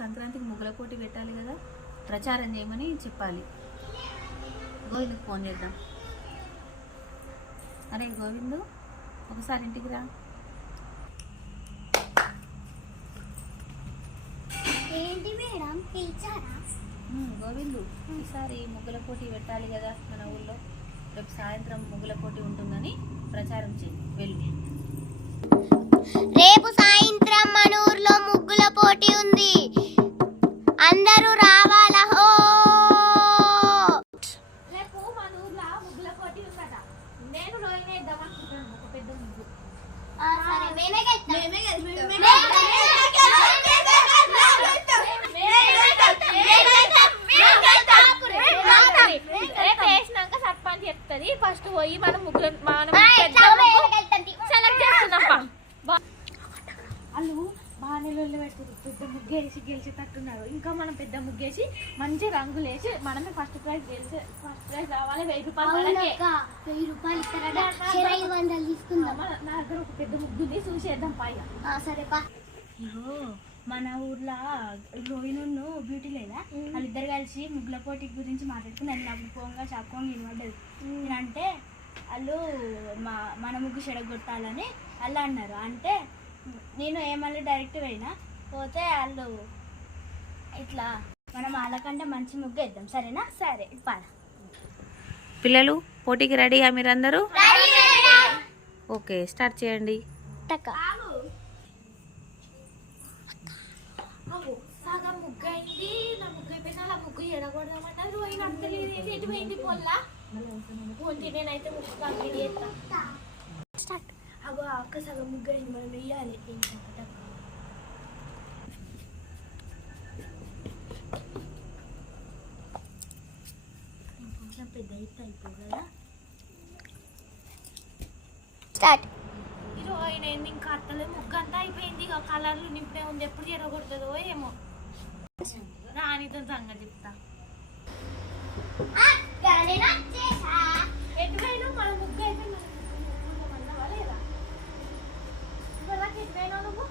సంక్రాంతికి ముగ్గుల పోటీ పెట్టాలి కదా, ప్రచారం చేయమని చెప్పాలి. గోవిందుకు ఫోన్ చేద్దాం. అరే గోవిందు, ఒకసారి ఇంటికి రా. ఏంటి మేడం పిలిచారా? గోవిందు, ఈసారి ముగ్గుల పోటీ పెట్టాలి కదా మన ఊళ్ళో. రేపు సాయంత్రం ముగ్గుల పోటీ ఉంటుందని ప్రచారం చేయి, వెళ్ళి. రేపు సాయంత్రం మన ఊర్లో ముగ్గుల పోటీ ఉంది, అందరూ రావాలా? హో, రేపు మన ఊర్లో ముగ్గుల పోటీ ఉందట. నేను రోహిణి వేద్దాం అనుకుంటున్నాను ఒక పెద్ద ముగ్గు. సరే మేమే గెలుస్తాం. రేపు వేసినాక సర్పంచ్ చెప్తుంది. ఫస్ట్ పోయి మనం ముగ్గులు సెలెక్ట్ చేస్తున్నాం. వాళ్ళు బాగానే పెడుతుంది. పెద్ద ముగ్గేసి గెలిచేటట్టున్నారు. ఇంకా మనం పెద్ద ముగ్గేసి మంచి రంగులు వేసి మనమే ఫస్ట్ ప్రైజ్ రావాలి. 1000 రూపాయలు ఇస్తారట. 500 తీసుకుందాం. నా దగ్గర ఒక పెద్ద ముగ్గుని చూసేద్దాం పైగా. సరేపా. ఇగో మన ఊర్లో రోహిణి బ్యూటీ లేదా, వాళ్ళిద్దరు కలిసి ముగ్గుల పోటీ గురించి మాట్లాడుకుని నేను అప్పుడు పోగా షాప్కొని నిలబడ్డది. నేనంటే వాళ్ళు మన ముగ్గు చెడగొట్టాలని వాళ్ళు అన్నారు. అంటే నేను ఏమన్నా డైరెక్ట్ పోతే వాళ్ళు ఇట్లా మనం వాళ్ళకంటే మంచి ముగ్గు వేద్దాం, సరేనా? సరే పాడ. పిల్లలు పోటీకి రెడీగా మీరందరూ? ఓకే, స్టార్ట్ చేయండి. సగం ముగ్గు అయింది. నా ముగ్గు అయిపోయినా అలా ముగ్గు ఎడగొడదామన్నారు. రోహిణి అంతలేదు, ఎటు పోయింది పొల్లా. పోతే నేనైతే ముగ్గు కంప్లీట్ చేస్తా. స్టార్ట్. అగో అక్క సగం ముగ్గు అయింది, మనం వెయ్యాలి. కొంచెం పెద్ద అయితే అయిపోయి కదా. స్టార్ట్. రోహిణి ఏంది ఇంకా అత్తలే, ముగ్గు అంతా అయిపోయింది. ఇక కలర్లు నింపే ఉంది. ఎప్పుడు ఎడగొడుతుందో ఏమో. రానితో సంగతి చెప్తా. ఎటువైనా మన ముగ్గు అయితే మనవా లేదా? ఎటువైనా నువ్వు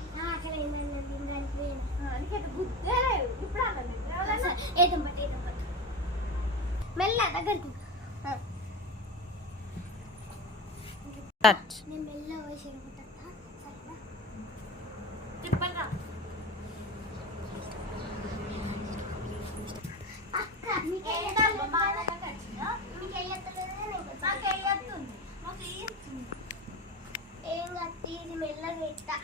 గుర్తే లేదు. ఇప్పుడు అన్నది మెల్ల దగ్గరికి స్టార్ట్. నేను మెల్ల పోయి చెరగొట్టా. సరేనా? తిప్పరా. అక్క మీకు ఏం కత్తి ఇది మెల్లగా ఎత్తా.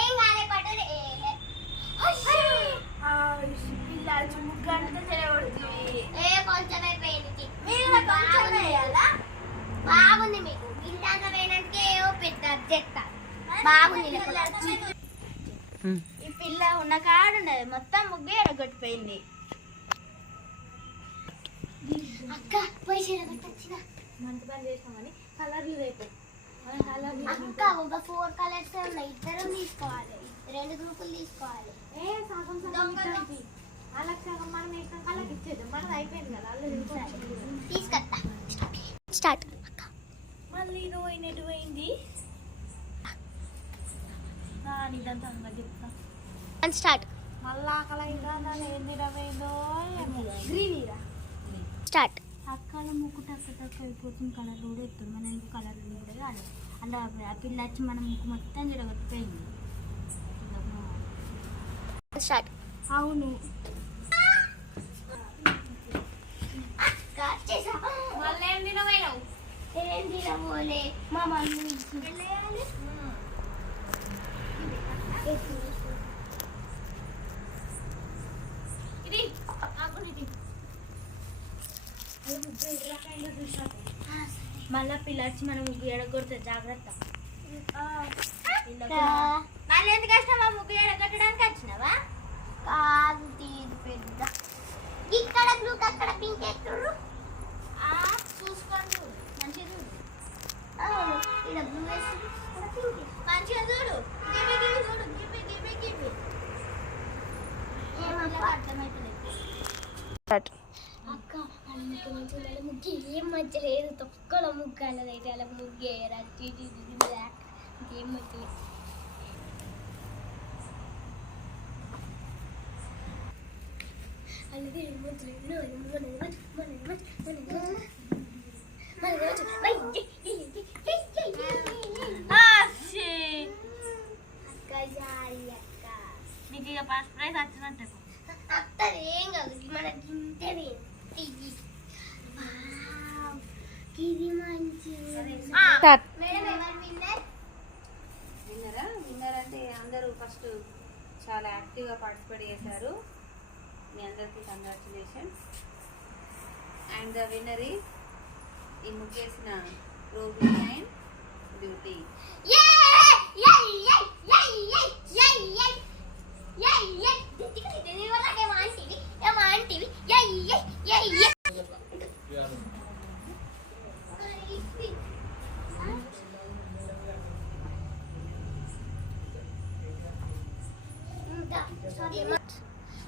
ఏం కాలే పట్టుది. ముగ్గు అంటే చెడగొడుతుంది. కొంచెం అయిపోయింది. బాగుంది మీకు. ఇందాక వేయడానికి ఏవో పెద్ద చెప్తా. బాగుంది. ఈ పిల్ల ఉన్న కాడున్నది మొత్తం ముగ్గు ఎడగొట్టిపోయింది. అక్క పోయి చెరగొట్టొచ్చిన. మంచి పని చేసినామని కలర్లు రేపు అక్క ఒక 4 కలర్స్ ఉన్నాయి. ఇద్దరు తీసుకోవాలి, 2 గ్రూపులు తీసుకోవాలి. వాళ్ళకి సగం మనం వేసినాక వాళ్ళకి ఇచ్చేద్దాం. మనది అయిపోయింది కదా. తీసుకొస్తా. స్టార్ట్. మళ్ళీ రోహిణి ఎటు పోయింది? ఇదంతా సంగతి చెప్తా. స్టార్ట్. మళ్ళా అక్కలైందా ఏంది రవేందో ఏమో. గ్రీనీరా. స్టార్ట్. అక్కడ ముక్కు టక్క అయిపోతుంది. కలర్ కూడా ఎత్తుంది. మన ఇంకో కలర్ కూడా కాదు. అలా ఆ పిల్ల వచ్చి మన ముక్కు మొత్తం చెడగొట్టిపోయింది. స్టార్ట్. అవును. మళ్ళీ ఏం తినవేనావు? ఏం తినబోలే మా మమ్మీ. ఇది ఆకునిది. మళ్ళా పిల్ల వచ్చి మన ముగ్గు ఎడగొడుతుంది, జాగ్రత్త. మళ్ళీ ఎందుకు వచ్చినావా? ముగ్గు ఎడగొట్టడానికి వచ్చినావా? కాదు, తీరు పెద్ద. ఇక్కడ బ్లూ, అక్కడ పింక్ ఎత్తుడు. చూసుకోండి మంచిగా చూడు. ఇక్కడ బ్లూ వేసి పింక్ మంచిగా చూడు. గివి చూడు. గివి ఏమో అర్థమైతే. అక్క చూడాలి ముగ్గు ఏం మంచిగా లేదు తొక్కల ముగ్గు అన్నదైతే అలా ముగ్గు వేయరా బ్లాక్ ఏం మంచిగా అలాగే నీకు ఇక ఫస్ట్ ప్రైజ్ వచ్చినట్టు అత్తది ఏం కాదు మనకి ఇంతేది ఇది మంచి మేడం ఎవరు విన్నర్ విన్నర్ అంటే అందరూ ఫస్ట్ చాలా యాక్టివ్గా పార్టిసిపేట్ చేశారు. మీ అందరికీ congratulations. And the winner is ఈ ముగ్గేసిన రోబీ అండ్ బ్యూటీ.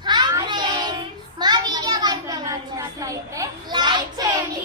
హాయ్ ఫ్రెండ్స్, మా వీడియో కనుక నచ్చినట్లయితే లైక్ చేయండి,